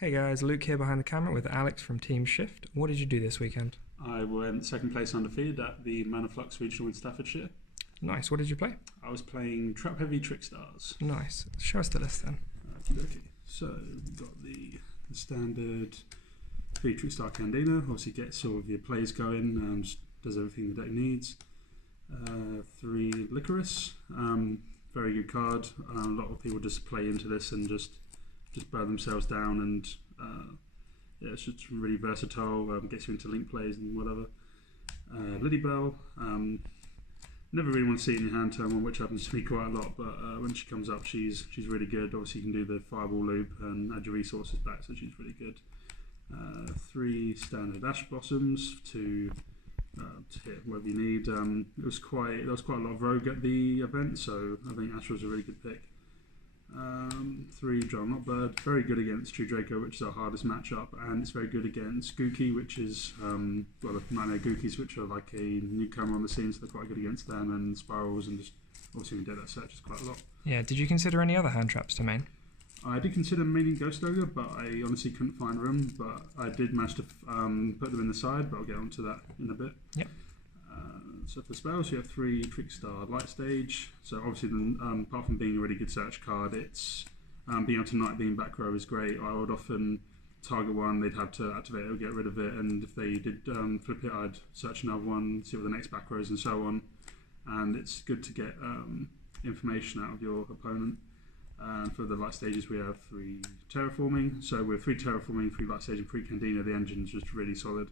Hey guys, Luke here behind the camera with Alex from Team Shift. What did you do this weekend? I went second place undefeated at the Manor Flux Regional in Staffordshire. Nice. What did you play? I was playing Trap Heavy Trickstars. Nice. Show us the list then. Okay. So we've got the standard 3 Trickstar Candina. Obviously gets all of your plays going, does everything the deck needs. 3 Licorice. Very good card. A lot of people just play into this and just burn themselves down, and yeah, it's just really versatile. Gets you into link plays and whatever. Liddy Bell. Never really want to see it in your hand turn 1, which happens to me quite a lot, but when she comes up, she's really good. Obviously, you can do the fireball loop and add your resources back, so she's really good. 3 standard Ash Blossoms to hit whatever you need. There was quite a lot of rogue at the event, so I think Ash was a really good pick. 3 Drown Not Bird, very good against True Draco, which is our hardest matchup, and it's very good against Gookie, which is the Nightmare Gookies, which are like a newcomer on the scene, so they're quite good against them, and Spirals, and just obviously we did that searches quite a lot. Yeah, did you consider any other hand traps to main? I did consider maining Ghost Ogre, but I honestly couldn't find room, but I did manage to put them in the side, but I'll get onto that in a bit. Yep. So for spells, you have 3 Trickstar Light Stage. So obviously, apart from being a really good search card, it's being able to Night Beam back row is great. I would often target one, they'd have to activate it or get rid of it, and if they did flip it, I'd search another one, see what the next back row is, and so on. And it's good to get information out of your opponent. And for the light stages, we have 3 Terraforming. So with 3 Terraforming, 3 Light Stage, and 3 Candina, the engine's just really solid.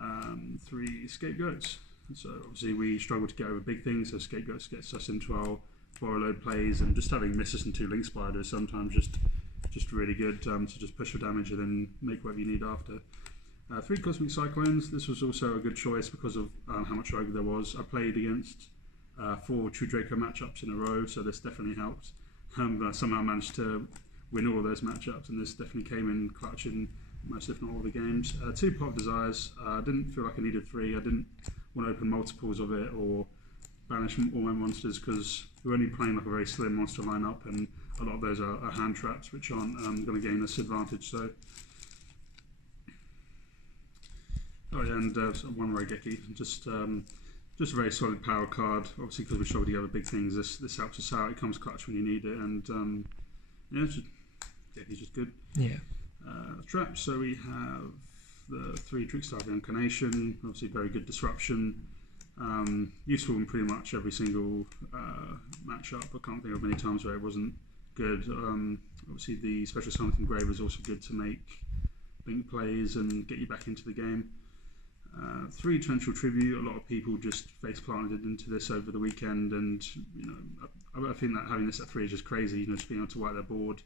3 Scapegoats. So obviously we struggle to get over big things, so Scapegoats gets us into our borrow load plays, and just having Missus and 2 Link Spiders sometimes just really good to just push your damage and then make whatever you need after. 3 Cosmic Cyclones. This was also a good choice because of how much rogue there was. I played against 4 True Draco matchups in a row, so this definitely helped. I somehow managed to win all of those matchups, and this definitely came in clutch in most, if not all, the games. 2 Pop Desires. I didn't feel like I needed 3. I didn't want to open multiples of it or banish all my monsters, because we're only playing like a very slim monster lineup, and a lot of those are hand traps which aren't going to gain us advantage. So, oh yeah, and 1 Raigeki, just a very solid power card. Obviously, because we struggle to get other big things, this helps us out. It comes clutch when you need it, and yeah, Geki's just good. Yeah. Traps. So we have the 3 Trickstar Reincarnation, obviously very good disruption, useful in pretty much every single matchup. I can't think of many times where it wasn't good. Obviously the Special Summon from Grave is also good to make link plays and get you back into the game. 3 Torrential Tribute. A lot of people just face planted into this over the weekend, and I think that having this at 3 is just crazy. Just being able to wipe their board.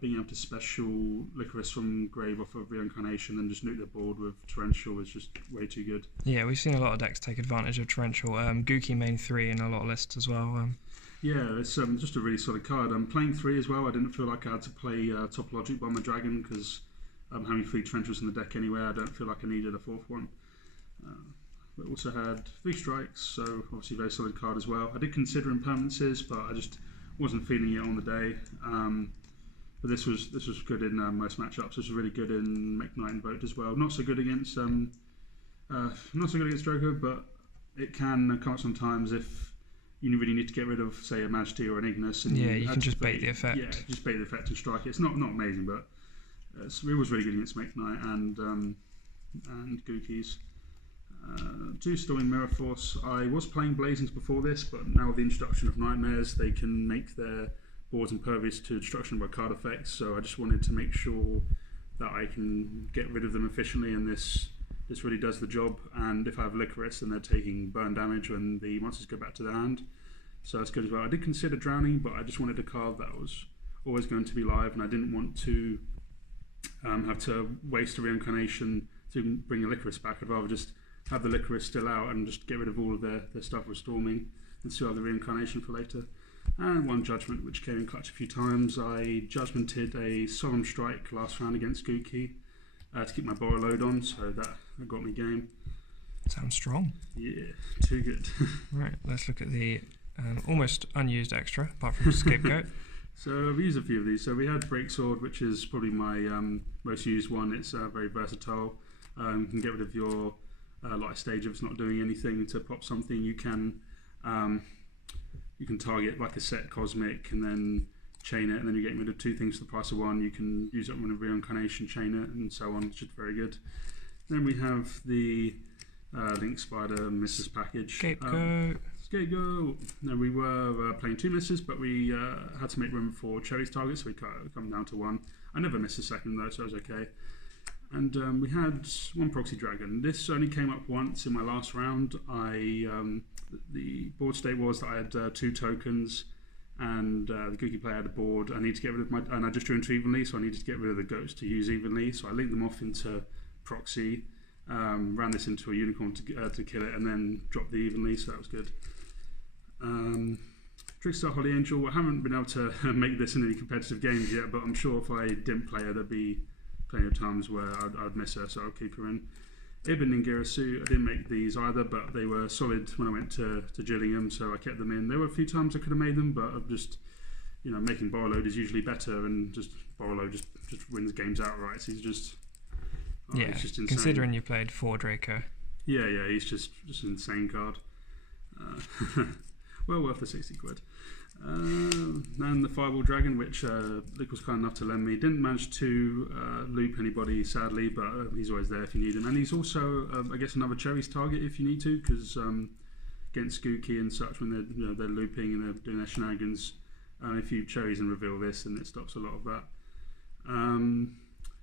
Being able to special Licorice from Grave off of Reincarnation and just nuke their board with Torrential is just way too good. Yeah, we've seen a lot of decks take advantage of Torrential. Gookie main 3 in a lot of lists as well. Yeah, it's just a really solid card. Playing 3 as well, I didn't feel like I had to play Topologic Bomber Dragon, because having 3 Torrentials in the deck anyway, I don't feel like I needed a 4th one. We also had 3 Strikes, so obviously a very solid card as well. I did consider impermanences, but I just wasn't feeling it on the day. But this was good in most matchups. This was really good in Make Knight and Vote as well. Not so good against Draco, but it can come up sometimes if you really need to get rid of, say, a Majesty or an Ignis. And yeah, you can just bait the effect. Yeah, just bait the effect and strike it. It's not amazing, but it was really good against Make Knight and Gookies. 2 Storming Mirror Force. I was playing Blazings before this, but now with the introduction of Nightmares, they can make their boards impervious to destruction by card effects, so I just wanted to make sure that I can get rid of them efficiently, and this really does the job. And if I have Licorice, then they're taking burn damage when the monsters go back to their hand, so that's good as well. I did consider Drowning, but I just wanted a card that was always going to be live, and I didn't want to have to waste a Reincarnation to bring a Licorice back. I'd rather just have the Licorice still out and just get rid of all of their stuff with Storming, and still have the Reincarnation for later. And 1 Judgment, which came in clutch a few times. I judgmented a Solemn Strike last round against Gookie to keep my borrow load on, so that got me game. Sounds strong. Yeah, too good. Right, let's look at the almost unused extra, apart from Scapegoat. So I've used a few of these. So we had Breaksword, which is probably my most used one. It's very versatile. You can get rid of your light stage if it's not doing anything to pop something. You can target like a set cosmic and then chain it, and then you're getting rid of 2 things for the price of 1. You can use it on a reincarnation, chain it, and so on, which is very good. Then we have the Link Spider Misses package. Scapegoat. Now we were playing 2 misses, but we had to make room for Cherry's targets, so we come down to 1. I never missed a second though, so it was okay. And we had 1 Proxy Dragon. This only came up once in my last round. The board state was that I had 2 tokens, and the Gookie player had a board. I need to get rid of and I just drew into evenly, so I needed to get rid of the goats to use evenly. So I linked them off into Proxy, ran this into a unicorn to kill it, and then dropped the evenly, so that was good. Trickstar Holly Angel. I haven't been able to make this in any competitive games yet, but I'm sure if I didn't play her, there'd be plenty of times where I'd miss her, so I'll keep her in. Ibn and Girasu, I didn't make these either, but they were solid when I went to Gillingham, so I kept them in. There were a few times I could have made them, but I've just, making Borrowload is usually better, and just Borrowload just wins games outright. So he's just, he's just insane. Considering you played 4 Draco. Yeah, he's just an insane card. Well worth the 60 quid. And the Fireball Dragon, which Luke was kind enough to lend me. Didn't manage to loop anybody, sadly, but he's always there if you need him. And he's also, I guess, another Cherry's target if you need to, because against Gookie and such, when they're looping and they're doing their shenanigans, if you Cherries and reveal this, then it stops a lot of that.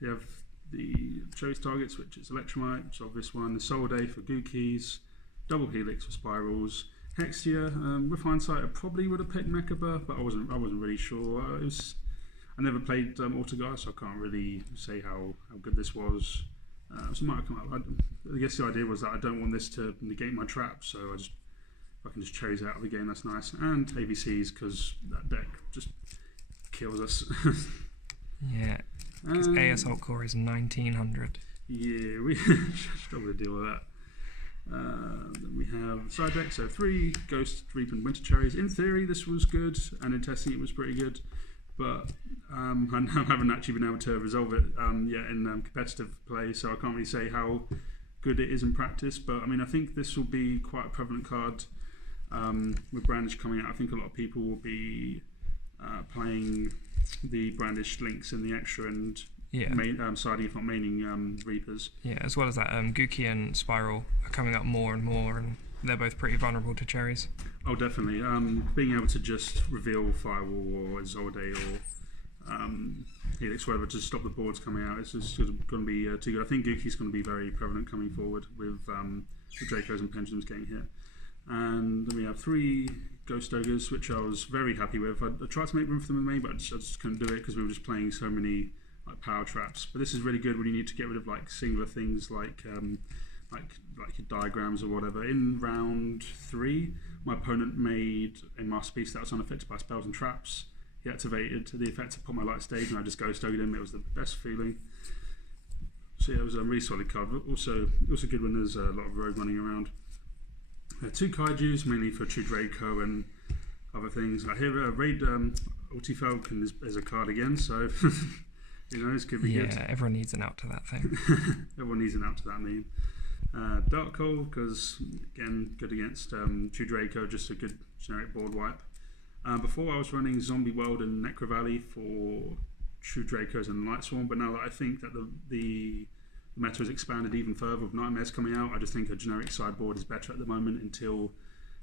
You have the Cherry's targets, which is Electromite, which is obvious one. The Soul Day for Gookies, Double Helix for Spirals. Hextia, with hindsight, I probably would have picked Mechaba, but I wasn't really sure. I never played Autoguy, so I can't really say how good this was. So it might have come up. I guess the idea was that I don't want this to negate my trap, so if I can just Cherries out of the game, that's nice. And ABCs, because that deck just kills us. Yeah, because AS Alt Core is 1900. Yeah, we struggle to deal with that. Then we have side deck, so 3 Ghost, Reap and Winter Cherries. In theory this was good, and in testing it was pretty good, but I haven't actually been able to resolve it yet in competitive play, so I can't really say how good it is in practice. But I mean, I think this will be quite a prevalent card with Brandish coming out. I think a lot of people will be playing the Brandish links in the extra and siding, if not maining Reapers. Yeah, as well as that, Gookie and Spiral are coming up more and more, and they're both pretty vulnerable to Cherries. Oh, definitely. Being able to just reveal Firewall or Zolde or Helix, whatever, to stop the boards coming out, it's just going to be too good. I think Gookie's going to be very prevalent coming forward with the Dracos and Pendulums getting hit. And then we have 3 Ghost Ogres, which I was very happy with. I tried to make room for them in May, but I just couldn't do it because we were just playing so many power traps. But this is really good when you need to get rid of singular things like your diagrams or whatever. In round 3, my opponent made a masterpiece that was unaffected by spells and traps. He activated the effect to put my light stage, and I just Ghost Ogered him. It was the best feeling. So yeah, it was a really solid card. Also good when there's a lot of rogue running around. 2 Kaijus, mainly for True Draco and other things. I hear Raid Ultifalcon is a card again, so this could be good. Yeah, everyone needs an out to that thing. Everyone needs an out to that meme. Dark Hole, because again, good against True Draco, just a good generic board wipe. Before I was running Zombie World and Necro Valley for True Dracos and Light Swarm, but now that I think that the meta has expanded even further with Nightmares coming out, I just think a generic sideboard is better at the moment until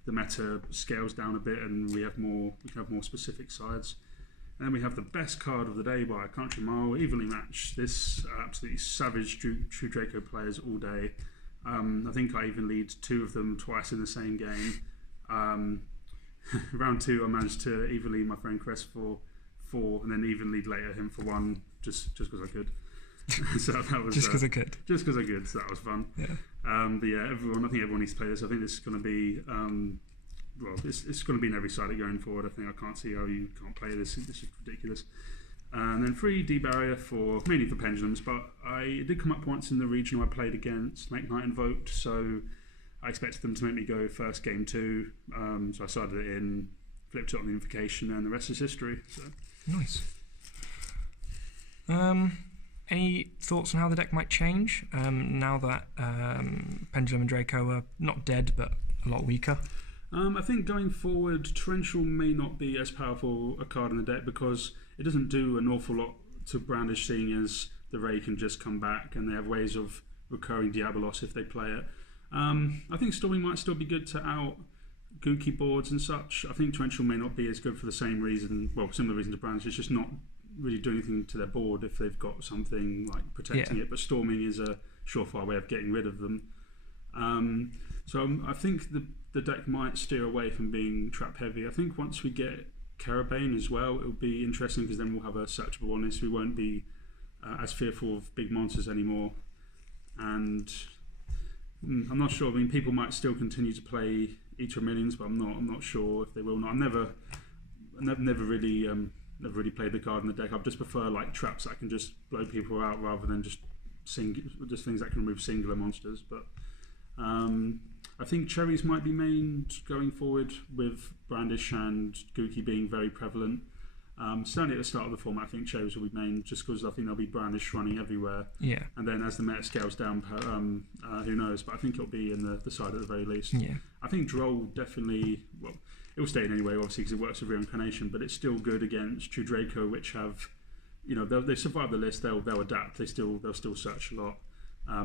the meta scales down a bit and we can have more specific sides. And then we have the best card of the day by a country mile, evenly matched. This absolutely savage True Draco players all day. I think I even lead 2 of them twice in the same game. Round 2, I managed to even lead my friend Crest for 4, and then even lead later him for 1, just because I could. So that was just because I could. Just because I could. So that was fun. Yeah. But yeah, I think everyone needs to play this. I think this is going to be it's going to be in every side going forward. I think I can't see how you can't play this. This is ridiculous. And then 3 D barrier mainly for Pendulums, but it did come up once in the regional I played against Lake Knight Invoked, so I expected them to make me go game 2. So I started it in, flipped it on the invocation, and the rest is history. So Nice. Any thoughts on how the deck might change now that Pendulum and Draco are not dead but a lot weaker? I think going forward, Torrential may not be as powerful a card in the deck because it doesn't do an awful lot to Brandish, seeing as the Ray can just come back and they have ways of recurring Diabolos if they play it. I think Storming might still be good to out Gookie boards and such. I think Torrential may not be as good for the same reason, well, similar reason to Brandish. It's just not really doing anything to their board if they've got something like protecting it, but Storming is a surefire way of getting rid of them. I think the deck might steer away from being trap heavy. I think once we get Carabane as well, it'll be interesting because then we'll have a searchable on this. We won't be as fearful of big monsters anymore. And I'm not sure. I mean, people might still continue to play Eater of Millions, but I'm not sure if they will or not. I've never really played the card in the deck. I just prefer like traps that can just blow people out rather than just things that can remove singular monsters. But I think Cherries might be mained going forward with Brandish and Gookie being very prevalent. Certainly at the start of the format, I think Cherries will be mained just because I think there'll be Brandish running everywhere. Yeah. And then as the meta scales down, who knows? But I think it'll be in the side at the very least. Yeah. I think Droll definitely, well, it will stay in anyway, obviously, because it works with Reincarnation, but it's still good against True Draco, which have, they survive the list. They'll adapt. They'll still search a lot.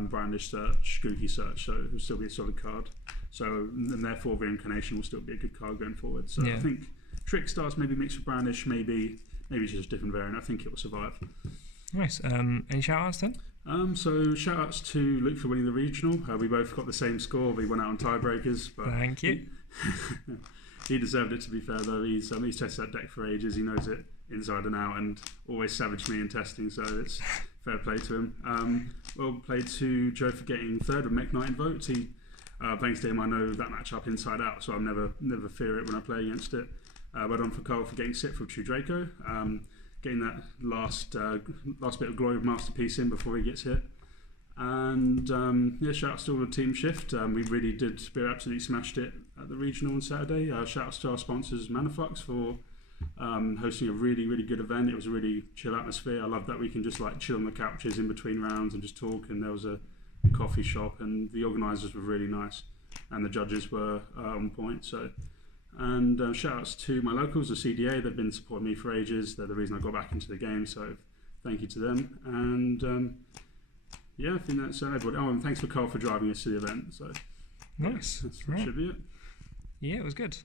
Brandish search, Gookie search, so it'll still be a solid card. So and therefore Reincarnation will still be a good card going forward. So I think Trickstar's maybe mixed with Brandish, maybe it's just a different variant. I think it will survive. Nice. Any shout-outs then? So shout-outs to Luke for winning the regional. We both got the same score. We went out on tiebreakers. But Thank you. He deserved it, to be fair, though. He's tested that deck for ages. He knows it inside and out and always savaged me in testing, so it's fair play to him. Well played to Joe for getting third with Mech Knight in votes. Thanks to him, I know that matchup inside out, so I'll never fear it when I play against it. Well done for Carl for getting sixth with True Draco, getting that last bit of glory of Masterpiece in before he gets hit. And shout outs to all the team shift. We absolutely smashed it at the regional on Saturday. Shout outs to our sponsors Manaflux for hosting a really, really good event. It was a really chill atmosphere. I love that we can just like chill on the couches in between rounds and just talk, and there was a coffee shop, and the organisers were really nice and the judges were on point. And shout outs to my locals, the CDA. They've been supporting me for ages. They're the reason I got back into the game, so thank you to them. And I think that's everybody. Oh, and thanks for Carl for driving us to the event. So nice. That should be it. Yeah, it was good.